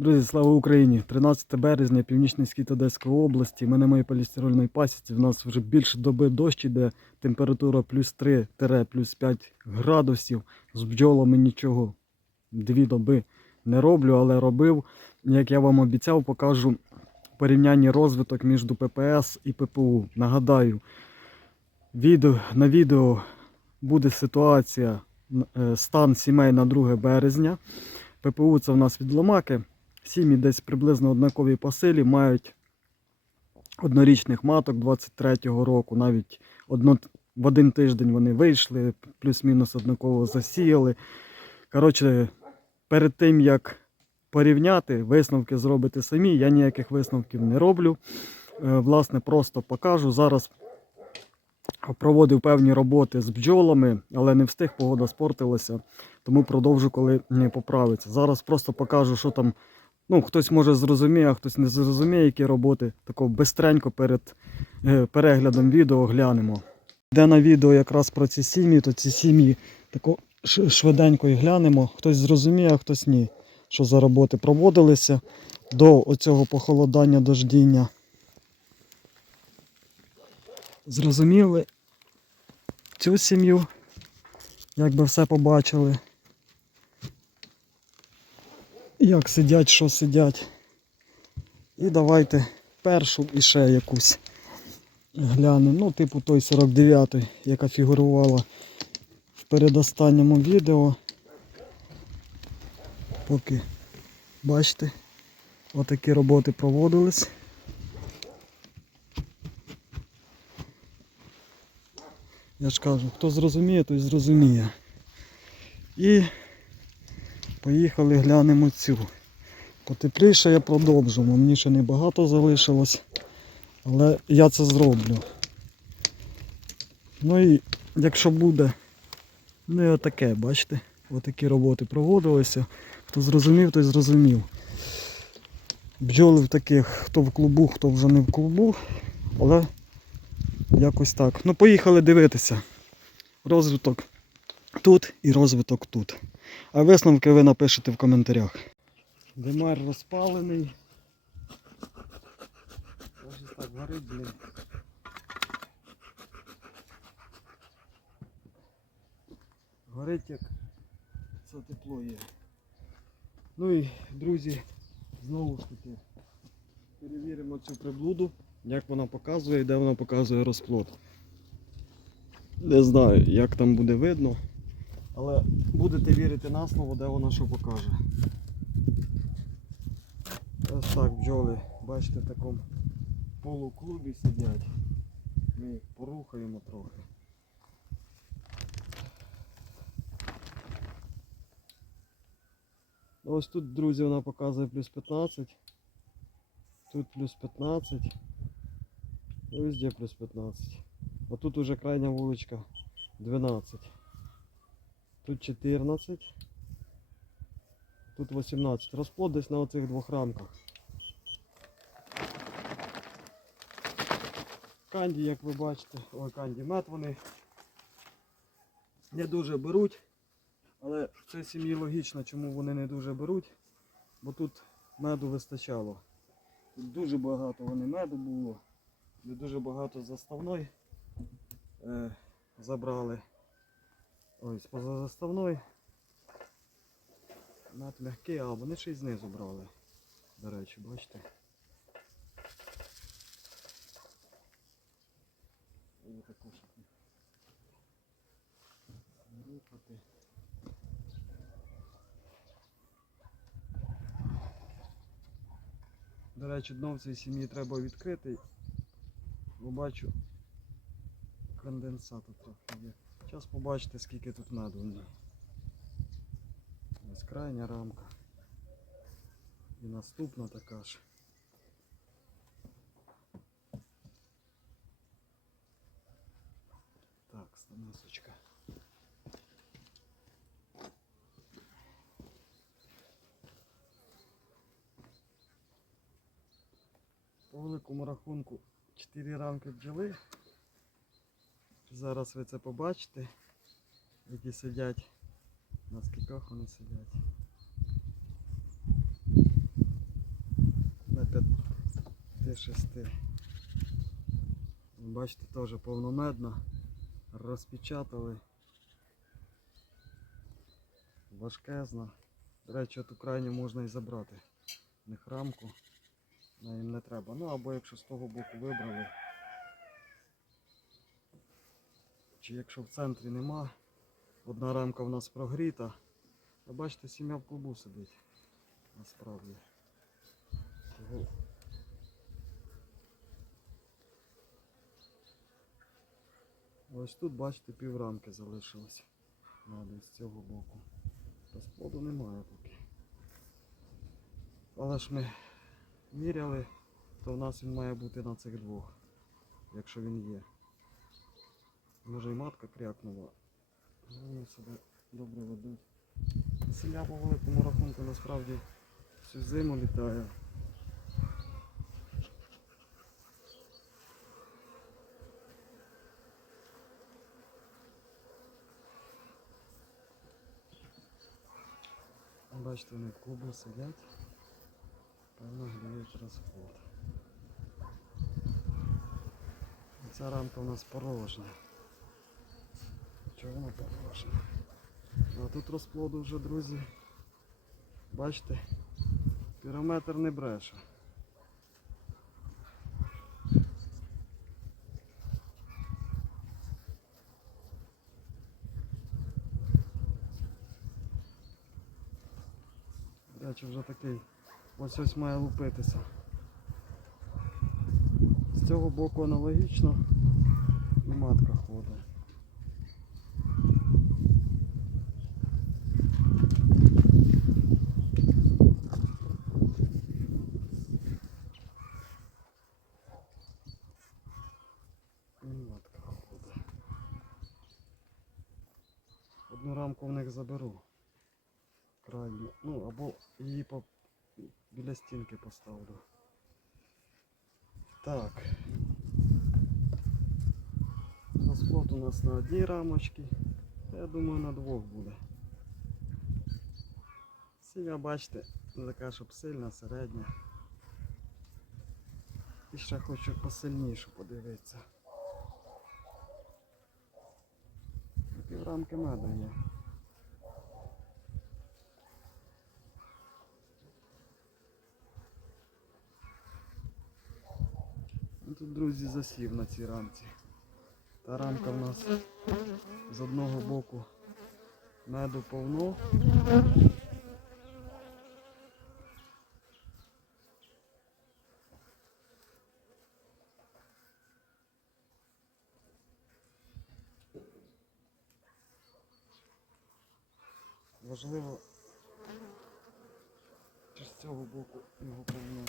Друзі, слава Україні! 13 березня, північний схід Одеської області. Ми на моїй полістирольній пасіці. У нас вже більше доби дощ іде, температура плюс 3 плюс 5 градусів. З бджолами нічого дві доби не роблю, але робив. Як я вам обіцяв, покажу порівняння розвиток між ППС і ППУ. Нагадаю, відео, на відео буде ситуація е, стан сімей на 2 березня. ППУ це в нас від ломаки. Сім'ї десь приблизно однакові по силі, мають однорічних маток 23-го року, навіть одно, в один тиждень вони вийшли, плюс-мінус однаково засіяли. Коротше, перед тим як порівняти, висновки зробити самі, я ніяких висновків не роблю. Е, Власне, просто покажу. Зараз проводив певні роботи з бджолами, але не встиг, погода спортилася, тому продовжу, коли не поправиться. Зараз просто покажу, що там. Ну, хтось може зрозуміє, а хтось не зрозуміє, які роботи. Тако бистренько перед е, переглядом відео глянемо. Де на відео якраз про ці сім'ї, то ці сім'ї тако швиденько і глянемо. Хтось зрозуміє, а хтось ні. Що за роботи проводилися до оцього похолодання дождіння. Зрозуміли цю сім'ю, як би все побачили. Як сидять, що сидять. І давайте першу і ще якусь глянемо. Ну, типу той 49-й, яка фігурувала в передостанньому відео. Поки бачите, отакі роботи проводились. Я ж кажу, хто зрозуміє, той зрозуміє. І поїхали глянемо цю. Потепліше я продовжу, мені ще небагато залишилось, але я це зроблю. Ну і якщо буде, ну і отаке, бачите, отакі роботи проводилися. Хто зрозумів, той зрозумів. Бджоли в таких, хто в клубу, хто вже не в клубу, але якось так. Ну поїхали дивитися. Розвиток тут і розвиток тут. А висновки ви напишете в коментарях. Димар розпалений. Ось так горить, блін. Горить як це тепло є. Ну і друзі, знову ж таки перевіримо цю приблуду, як вона показує і де вона показує розплод. Не знаю, як там буде видно, але будете вірити на слово, де вона що покаже. Ось так бджоли, бачите, в такому полуклубі сидять. Ми їх порухаємо трохи. Ось тут, друзі, вона показує плюс 15. Тут плюс 15. І везде плюс 15. А тут уже крайня вуличка 12. Тут 14. Тут 18. Розплод десь на оцих двох рамках. Канді, як ви бачите, ой, канді мед вони не дуже беруть. Але в цій сім'ї логічно, чому вони не дуже беруть, бо тут меду вистачало. Тут дуже багато вони меду було, дуже багато заставної е, забрали. Ось поза заставної. Мед м'який, а вони ще й знизу брали. До речі, бачите. Рухати. До речі, дно в цій сім'ї треба відкрити. Бо бачу конденсату трохи є. Зараз побачите скільки тут ній. Ось крайня рамка. І наступна така ж. Так, станосочка. По великому рахунку 4 рамки бджоли. Зараз ви це побачите, які сидять, на скількох вони сидять. шести. Бачите, теж повномедна. Розпечатали. Важкезна. До речі, ту крайню можна і забрати. Не храмку. Їм не треба. Ну або якщо з того боку вибрали. Чи якщо в центрі нема, одна рамка в нас прогріта. Ви бачите, сім'я в клубу сидить. Насправді. Ось тут, бачите, піврамки залишилось. Надо з цього боку. Розплоду немає поки. Але ж ми міряли, то в нас він має бути на цих двох, якщо він є. Може і матка крякнула. Ну, Вони себе добре ведуть. Селя по великому рахунку насправді всю зиму літає. Бачите, вони в клубу сидять. Певно гріють розход. Ця рамка у нас порожня. Чого вона порожня? А тут розплоду вже, друзі. Бачите, пірометр не бреше. До речі, вже такий ось ось має лупитися. З цього боку аналогічно і матка ходить. І матка ходить. Одну рамку в них заберу. Крайню. Ну або її по... біля стінки поставлю. Так. Розплод у нас на одній рамочці. Я думаю на двох буде. Сім'я, бачите, така, щоб сильна, середня. І ще хочу посильнішу подивитися. Піврамки меду є. Тут, друзі, засів на цій рамці. Та рамка в нас з одного боку меду повно. Важливо, чи з цього боку його повно.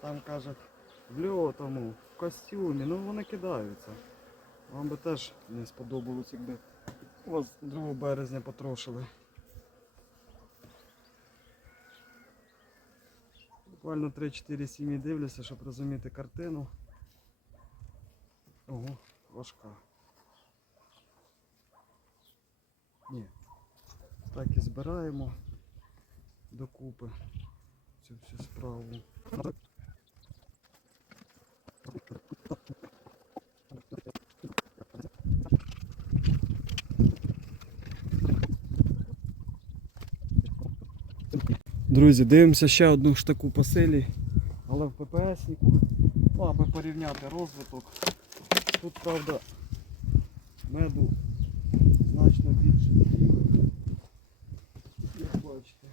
Там каже, в льотому, в костюмі, ну вони кидаються. Вам би теж не сподобалось, якби вас 2 березня потрошили. Буквально 3-4 сім'ї дивлюся, щоб розуміти картину. Ого, важка. Ні. Так і збираємо докупи цю всю справу. Друзі, дивимося ще одну ж таку по селі, але в ППСнику. Ну, аби порівняти розвиток. Тут, правда, меду значно більше тіла, як бачите.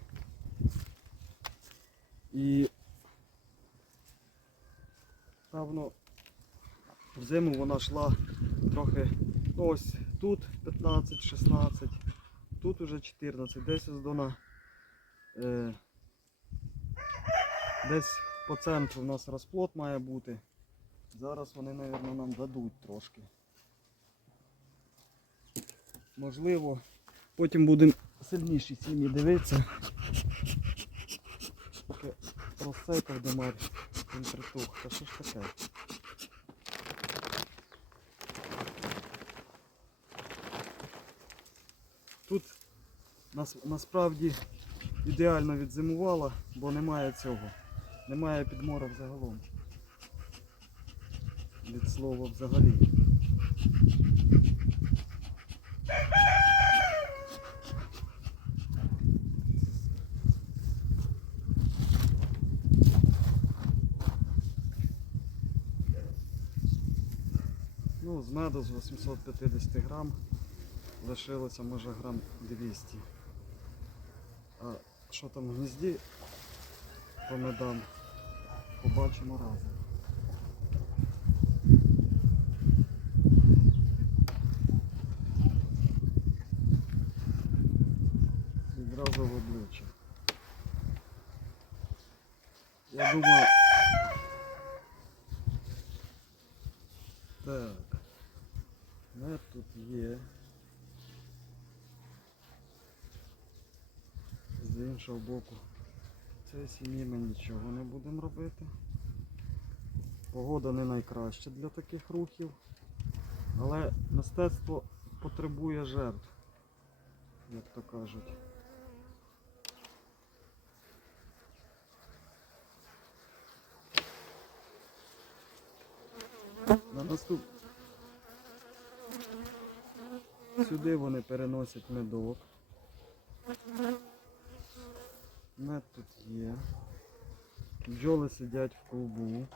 І певно в зиму вона йшла трохи, ну ось тут 15-16, тут уже 14, десь ось вона е, десь по центру у нас розплод має бути. Зараз вони, мабуть, нам дадуть трошки. Можливо, потім будемо сильніші сім'ї дивитися. Поки розсейкав демар, він притух. Та що ж таке? Тут нас, насправді ідеально відзимувала, бо немає цього. Немає підмора взагалом. Від слова взагалі. Ну, з меду з 850 грам лишилося може грам 200. А що там в гнізді по медам, побачимо разом. Відразу в обличчя. Я думаю. Так. Мед тут є. З іншого боку. Сім'ї ми нічого не будемо робити. Погода не найкраща для таких рухів. Але мистецтво потребує жертв, як то кажуть. На наступ... Сюди вони переносять медок. Мед тут є. Бджоли сидять в клубу.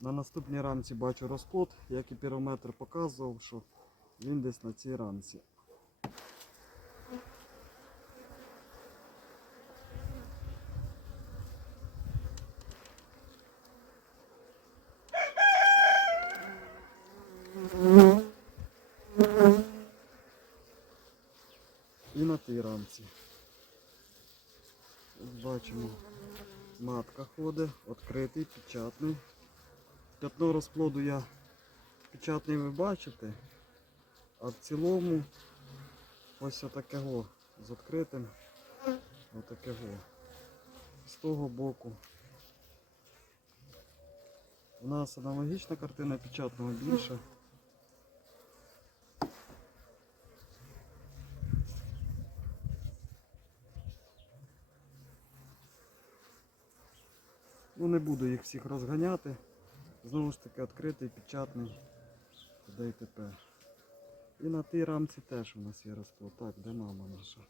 На наступній рамці бачу розплод, як і пірометр показував, що він десь на цій рамці. І на тій рамці. Ось бачимо, ходить, відкритий, печатний. П'ятно розплоду я печатний ви бачите, а в цілому ось отакого з відкритим, отакого. З того боку. У нас аналогічна картина печатного більше. Ну не буду їх всіх розганяти. Знову ж таки відкритий, печатний. Туди і на тій рамці теж у нас є розплод. Так, де мама наша?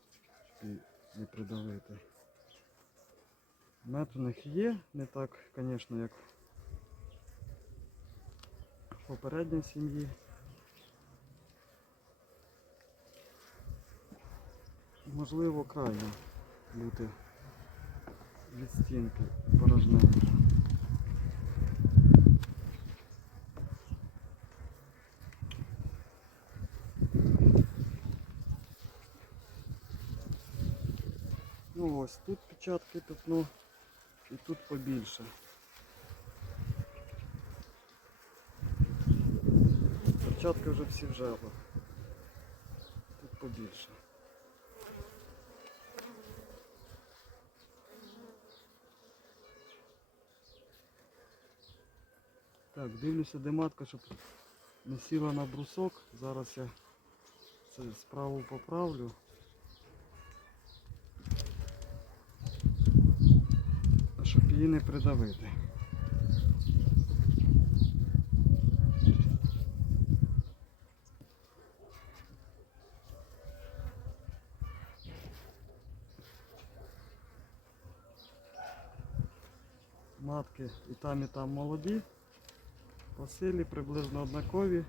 Щоб не придавити. Мед у них є, не так, звісно, як в попередній сім'ї. Можливо, крайно бути від стінки порожненько. Ну ось тут печатки пятно і тут побільше. Перчатки вже всі в жабах. Тут побільше. Так, дивлюся, де матка, щоб не сіла на брусок. Зараз я це справу поправлю. Щоб її не придавити. Матки і там, і там молоді. По силі приблизно однакові.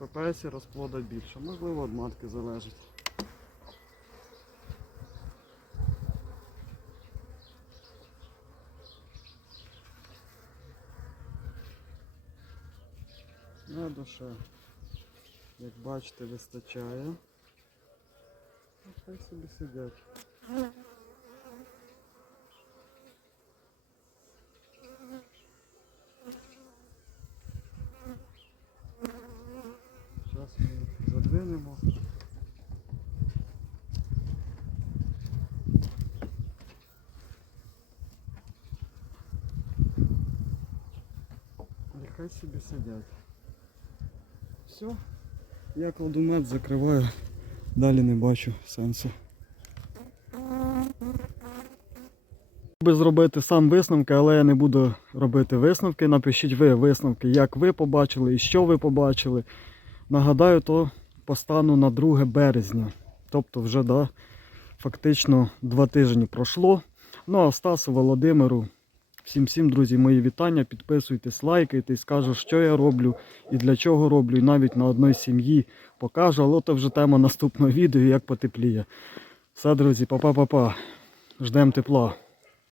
В ППС розплода більше. Можливо, від матки залежить. Меду ще, як бачите, вистачає. Хай собі сидять. Зараз ми задвинемо. Нехай собі сидять. Все. Я кладу мед, закриваю, далі не бачу сенсу. би зробити сам висновки, але я не буду робити висновки. Напишіть ви висновки, як ви побачили і що ви побачили. Нагадаю, то постану на 2 березня. Тобто вже да, фактично два тижні пройшло. Ну а Стасу Володимиру, всім всім, друзі, мої вітання. Підписуйтесь, лайкайте, скажу, що я роблю і для чого роблю. І навіть на одній сім'ї покажу, але це вже тема наступного відео, як потепліє. Все, друзі, па-па-па-па. Ждемо тепла.